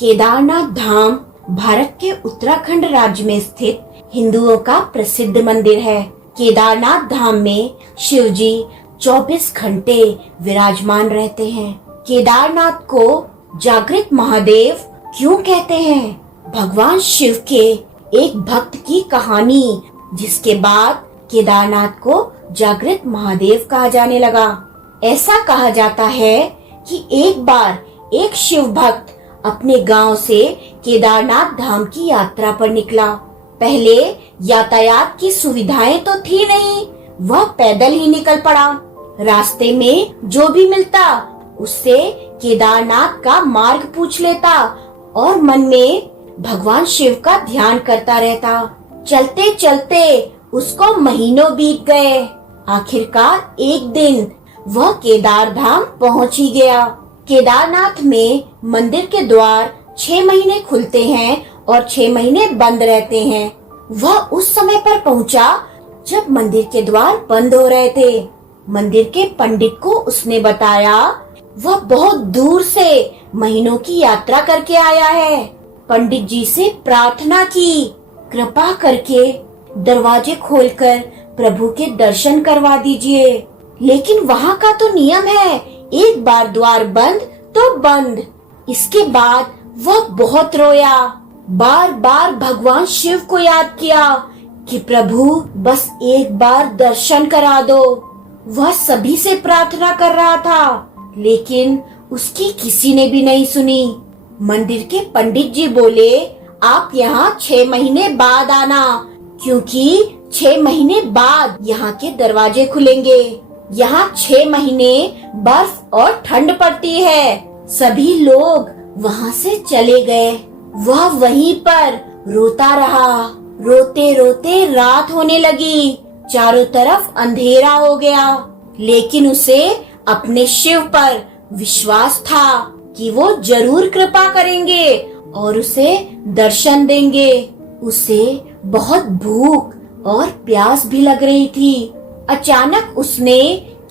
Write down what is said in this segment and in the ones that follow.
केदारनाथ धाम भारत के उत्तराखंड राज्य में स्थित हिंदुओं का प्रसिद्ध मंदिर है। केदारनाथ धाम में शिव जी 24 घंटे विराजमान रहते हैं। केदारनाथ को जागृत महादेव क्यों कहते हैं? भगवान शिव के एक भक्त की कहानी, जिसके बाद केदारनाथ को जागृत महादेव कहा जाने लगा। ऐसा कहा जाता है कि एक बार एक शिव भक्त अपने गांव से केदारनाथ धाम की यात्रा पर निकला। पहले यातायात की सुविधाएं तो थी नहीं, वह पैदल ही निकल पड़ा। रास्ते में जो भी मिलता उससे केदारनाथ का मार्ग पूछ लेता और मन में भगवान शिव का ध्यान करता रहता। चलते चलते उसको महीनों बीत गए। आखिरकार एक दिन वह केदार धाम पहुंच ही गया। केदारनाथ में मंदिर के द्वार 6 महीने खुलते हैं और 6 महीने बंद रहते हैं। वह उस समय पर पहुंचा जब मंदिर के द्वार बंद हो रहे थे। मंदिर के पंडित को उसने बताया वह बहुत दूर से महीनों की यात्रा करके आया है। पंडित जी से प्रार्थना की, कृपा करके दरवाजे खोलकर प्रभु के दर्शन करवा दीजिए। लेकिन वहाँ का तो नियम है, एक बार द्वार बंद तो बंद। इसके बाद वह बहुत रोया, बार बार भगवान शिव को याद किया कि प्रभु बस एक बार दर्शन करा दो। वह सभी से प्रार्थना कर रहा था, लेकिन उसकी किसी ने भी नहीं सुनी। मंदिर के पंडित जी बोले, आप यहाँ 6 महीने बाद आना, क्योंकि 6 महीने बाद यहाँ के दरवाजे खुलेंगे। यहाँ 6 महीने बर्फ और ठंड पड़ती है। सभी लोग वहाँ से चले गए। वह वहीं पर रोता रहा। रोते रोते रात होने लगी, चारों तरफ अंधेरा हो गया। लेकिन उसे अपने शिव पर विश्वास था कि वो जरूर कृपा करेंगे और उसे दर्शन देंगे। उसे बहुत भूख और प्यास भी लग रही थी। अचानक उसने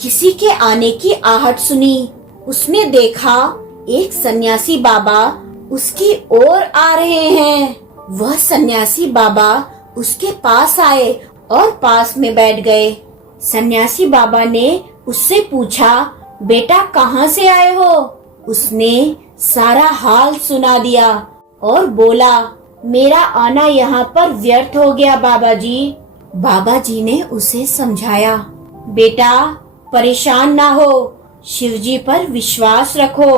किसी के आने की आहट सुनी। उसने देखा एक सन्यासी बाबा उसकी ओर आ रहे हैं। वह सन्यासी बाबा उसके पास आए और पास में बैठ गए। सन्यासी बाबा ने उससे पूछा, बेटा कहाँ से आए हो? उसने सारा हाल सुना दिया और बोला, मेरा आना यहाँ पर व्यर्थ हो गया बाबा जी। बाबा जी ने उसे समझाया, बेटा परेशान ना हो, शिव जी पर विश्वास रखो।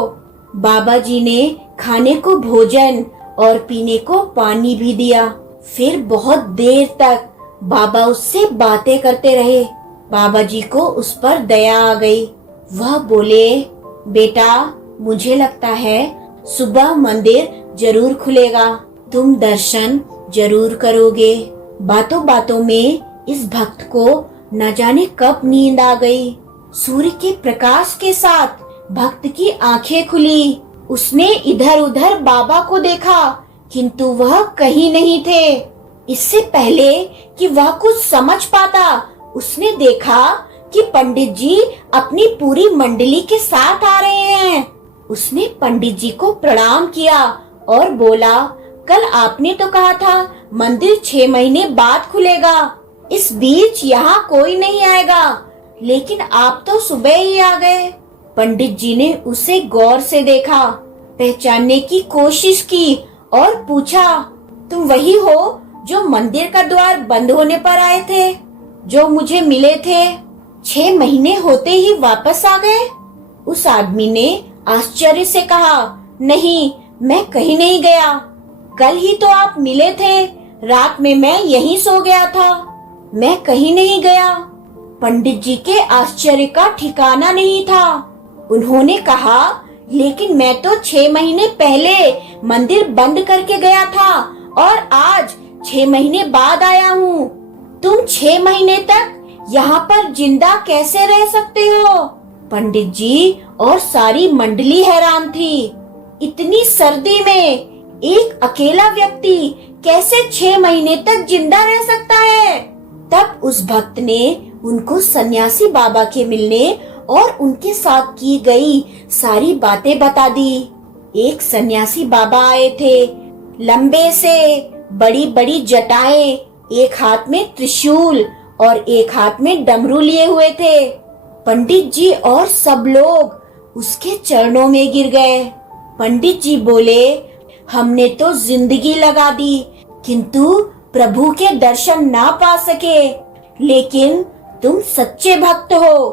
बाबा जी ने खाने को भोजन और पीने को पानी भी दिया। फिर बहुत देर तक बाबा उससे बातें करते रहे। बाबा जी को उस पर दया आ गई। वह बोले, बेटा मुझे लगता है सुबह मंदिर जरूर खुलेगा, तुम दर्शन जरूर करोगे। बातों बातों में इस भक्त को न जाने कब नींद आ गई। सूर्य के प्रकाश के साथ भक्त की आंखें खुली। उसने इधर उधर बाबा को देखा, किंतु वह कहीं नहीं थे। इससे पहले कि वह कुछ समझ पाता, उसने देखा कि पंडित जी अपनी पूरी मंडली के साथ आ रहे हैं। उसने पंडित जी को प्रणाम किया और बोला, कल आपने तो कहा था मंदिर 6 महीने बाद खुलेगा, इस बीच यहाँ कोई नहीं आएगा, लेकिन आप तो सुबह ही आ गए। पंडित जी ने उसे गौर से देखा, पहचानने की कोशिश की और पूछा, तुम वही हो जो मंदिर का द्वार बंद होने पर आए थे, जो मुझे मिले थे? 6 महीने होते ही वापस आ गए? उस आदमी ने आश्चर्य से कहा, नहीं मैं कहीं नहीं गया। कल ही तो आप मिले थे, रात में मैं यहीं सो गया था, मैं कहीं नहीं गया। पंडित जी के आश्चर्य का ठिकाना नहीं था। उन्होंने कहा, लेकिन मैं तो 6 महीने पहले मंदिर बंद करके गया था और आज 6 महीने बाद आया हूँ। तुम 6 महीने तक यहाँ पर जिंदा कैसे रह सकते हो? पंडित जी और सारी मंडली हैरान थी। इतनी सर्दी में एक अकेला व्यक्ति कैसे 6 महीने तक जिंदा रह सकता है? तब उस भक्त ने उनको सन्यासी बाबा के मिलने और उनके साथ की गई सारी बातें बता दी। एक सन्यासी बाबा आए थे, लंबे से, बड़ी बड़ी जटाएं, एक हाथ में त्रिशूल और एक हाथ में डमरू लिए हुए थे। पंडित जी और सब लोग उसके चरणों में गिर गए। पंडित जी बोले, हमने तो जिंदगी लगा दी किंतु प्रभु के दर्शन ना पा सके, लेकिन तुम सच्चे भक्त हो,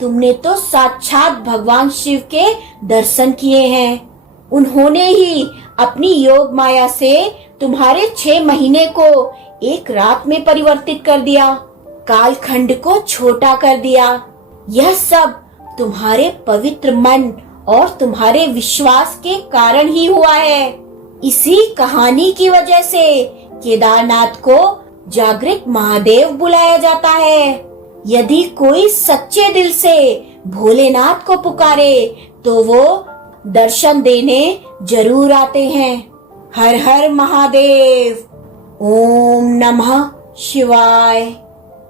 तुमने तो साक्षात भगवान शिव के दर्शन किए हैं। उन्होंने ही अपनी योग माया से तुम्हारे 6 महीने को एक रात में परिवर्तित कर दिया, कालखंड को छोटा कर दिया। यह सब तुम्हारे पवित्र मन और तुम्हारे विश्वास के कारण ही हुआ है। इसी कहानी की वजह से केदारनाथ को जागृत महादेव बुलाया जाता है। यदि कोई सच्चे दिल से भोलेनाथ को पुकारे तो वो दर्शन देने जरूर आते हैं। हर हर महादेव। ओम नमः शिवाय।